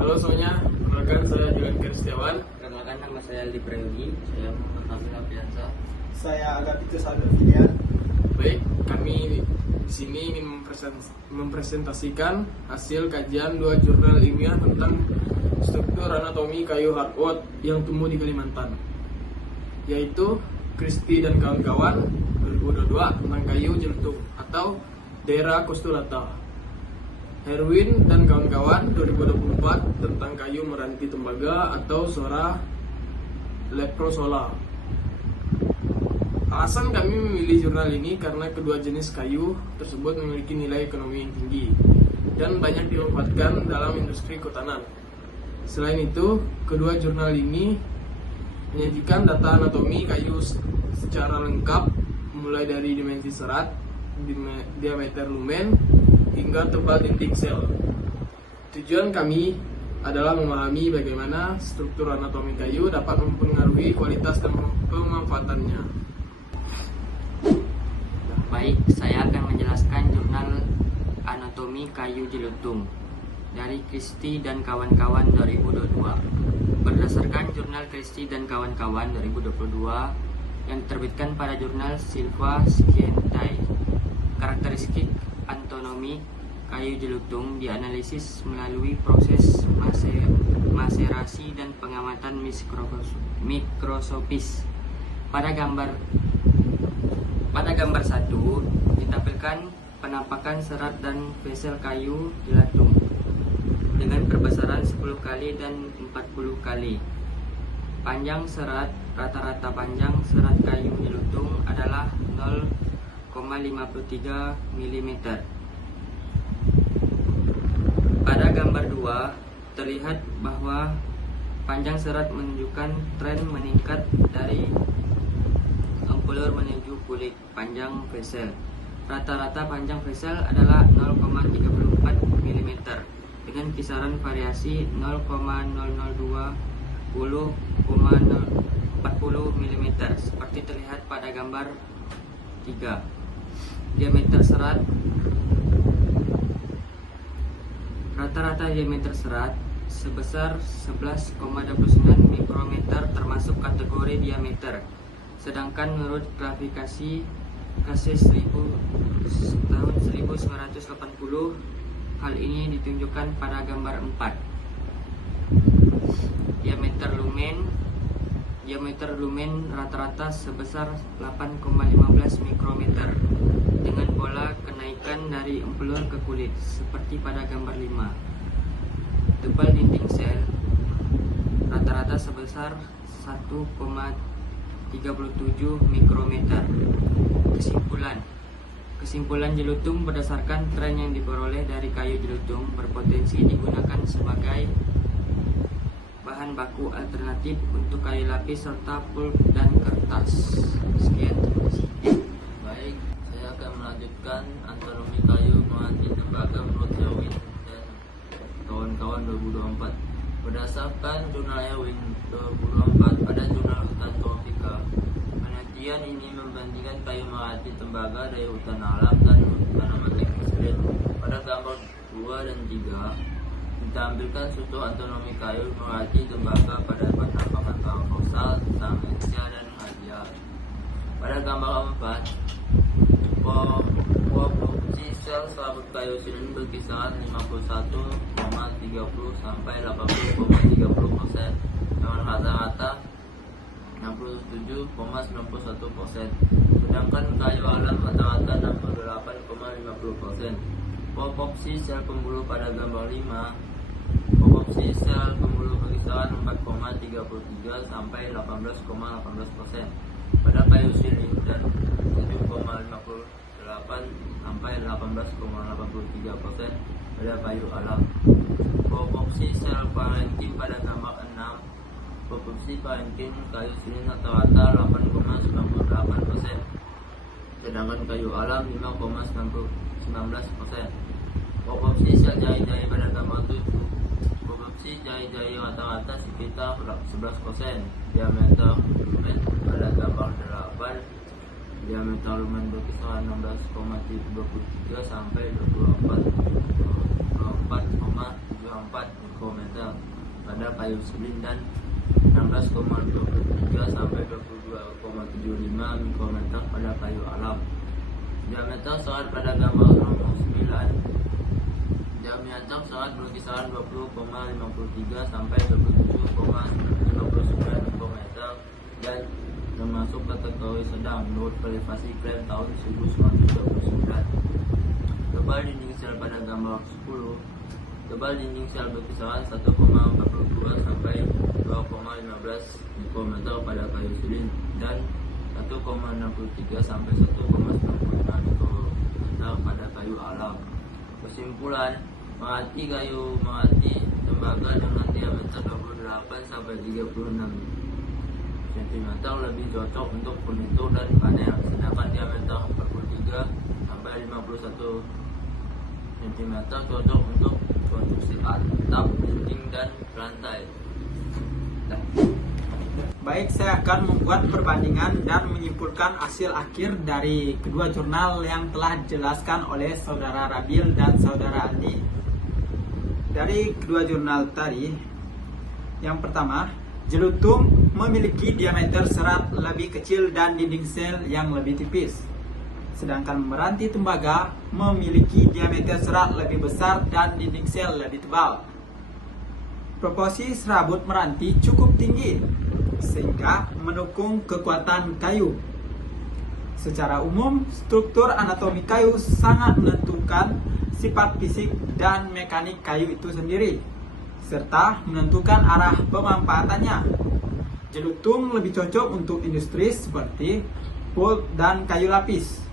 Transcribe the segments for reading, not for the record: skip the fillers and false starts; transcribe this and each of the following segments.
Halo semuanya, perkenalkan saya Julian Kristiawan. Perkenalkan, nama saya Aldi Prayogi. Saya Muhammad Afiansa. Saya Agapitus Alfian. Baik, kami di sini ingin mempresentasikan hasil kajian 2 jurnal ilmiah tentang struktur anatomi kayu hardwood yang tumbuh di Kalimantan, yaitu Christie dan kawan-kawan 2022 tentang kayu jelutong atau daerah costulata, Herwin dan kawan-kawan 2024 tentang kayu meranti tembaga atau Sora leprosola. Alasan kami memilih jurnal ini karena kedua jenis kayu tersebut memiliki nilai ekonomi yang tinggi dan banyak dimanfaatkan dalam industri kehutanan. Selain itu, kedua jurnal ini menyajikan data anatomi kayu secara lengkap, mulai dari dimensi serat, diameter lumen, hingga tebal dinding sel. Tujuan kami adalah memahami bagaimana struktur anatomi kayu dapat mempengaruhi kualitas dan pemanfaatannya. Baik, saya akan menjelaskan jurnal anatomi kayu jelutong dari Christie dan kawan-kawan 2022. Berdasarkan jurnal Christie dan kawan-kawan 2022 yang diterbitkan pada jurnal Silva Scientiae, karakteristik anatomi kayu jelutong dianalisis melalui proses maserasi dan pengamatan mikroskopis. Pada gambar 1 ditampilkan penampakan serat dan vesel kayu jelutong dengan perbesaran 10 kali dan 40 kali. Panjang serat, rata-rata panjang serat kayu jelutong adalah 0,53 mm. Pada gambar 2 terlihat bahwa panjang serat menunjukkan tren meningkat dari ampulur menuju kulit panjang vesel. Rata-rata panjang vesel adalah 0,34 mm dengan kisaran variasi 0,002 10,40 mm seperti terlihat pada gambar 3. Diameter serat, rata-rata diameter serat sebesar 11,29 mikrometer termasuk kategori diameter. Sedangkan menurut klasifikasi KASES tahun 1980, hal ini ditunjukkan pada gambar 4. Diameter lumen rata-rata sebesar 8,15 mikrometer dengan pola kenaikan dari ampulur ke kulit seperti pada gambar 5. Tebal dinding sel rata-rata sebesar 1,37 mikrometer. Kesimpulan jelutong berdasarkan tren yang diperoleh dari kayu jelutong berpotensi digunakan sebagai bahan baku alternatif untuk kayu lapis serta pulp dan kertas. Sekian, terima kasih. Baik, saya akan melanjutkan anatomi kayu meranti tembaga menurut Herwin dan kawan-kawan 2024. Berdasarkan jurnal Herwin 2024 pada jurnal Hutan Tropika, penelitian ini membandingkan kayu meranti tembaga dari hutan alam dan tanaman ekstrim. Pada gambar 2 dan 3 ditampilkan struktur anatomi kayu meranti tembaga pada penampakan paradoksal, Samencia dan Hadia. Pada gambar 4, proporsi sel serabut kayu silin berkisaran 51,30 sampai 80,30%, dengan rata-rata 67,91%, sedangkan kayu alam rata-rata 68,50%. Proporsi sel pembuluh pada gambar 5, proporsi sel pembuluh berkisaran 4,33 sampai 18,18% pada kayu silin dan 7,58 sampai 18,83% pada kayu alam. Proporsi sel parenkim pada gambar 6, proporsi parenkim kayu silin rata-rata 8,98%, sedangkan kayu alam 5,19%. Proporsi sel jari-jari pada gambar 7, proporsi jari-jari rata-rata sekitar 11%. Diameter lumen pada gambar 8, diameter lumen berkisaran 16,23 sampai 24,2 mikrometer pada kayu sulin dan 16,23 sampai 22,75 mikrometer pada kayu alam. Diameter serat pada gambar nomor 9. Diameter serat berkisaran 20,53 sampai 27,59 mikrometer dan termasuk kategori sedang menurut elevasi klaim tahun 1929. Tebal dinding sel pada gambar 10. Tebal dinding sel berkisaran 1,42 sampai 2,15 mikrometer pada kayu sulin dan 1,63 sampai 1,95 mikrometer pada kayu alam. Kesimpulan, merati kayu merati tembaga dengan diameter 28 sampai 36 cm lebih cocok untuk furnitur dan panel, sedangkan diameter 43 sampai 51 cm cocok untuk konstruksi atap, dinding, dan lantai. Baik, saya akan membuat perbandingan dan menyimpulkan hasil akhir dari kedua jurnal yang telah dijelaskan oleh Saudara Rabil dan Saudara Aldi. Dari kedua jurnal tadi, yang pertama, jelutung memiliki diameter serat lebih kecil dan dinding sel yang lebih tipis. Sedangkan meranti tembaga memiliki diameter serat lebih besar dan dinding sel lebih tebal. Proporsi serabut meranti cukup tinggi, sehingga mendukung kekuatan kayu. Secara umum, struktur anatomi kayu sangat menentukan sifat fisik dan mekanik kayu itu sendiri, serta menentukan arah pemanfaatannya. Jelutung lebih cocok untuk industri seperti pulp dan kayu lapis,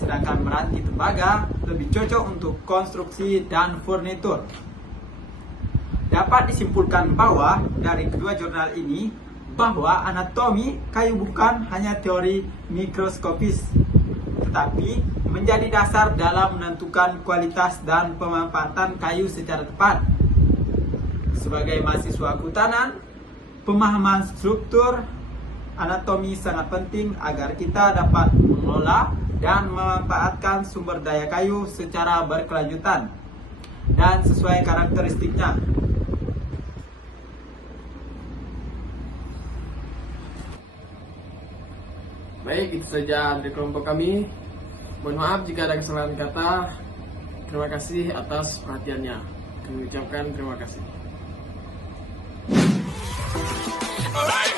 sedangkan meranti tembaga lebih cocok untuk konstruksi dan furnitur. Dapat disimpulkan bahwa dari kedua jurnal ini bahwa anatomi kayu bukan hanya teori mikroskopis, tetapi menjadi dasar dalam menentukan kualitas dan pemanfaatan kayu secara tepat. Sebagai mahasiswa kehutanan, pemahaman struktur anatomi sangat penting agar kita dapat mengelola dan memanfaatkan sumber daya kayu secara berkelanjutan dan sesuai karakteristiknya. Baik, itu saja dari kelompok kami. Mohon maaf jika ada kesalahan kata. Terima kasih atas perhatiannya. Kami ucapkan terima kasih. Alright.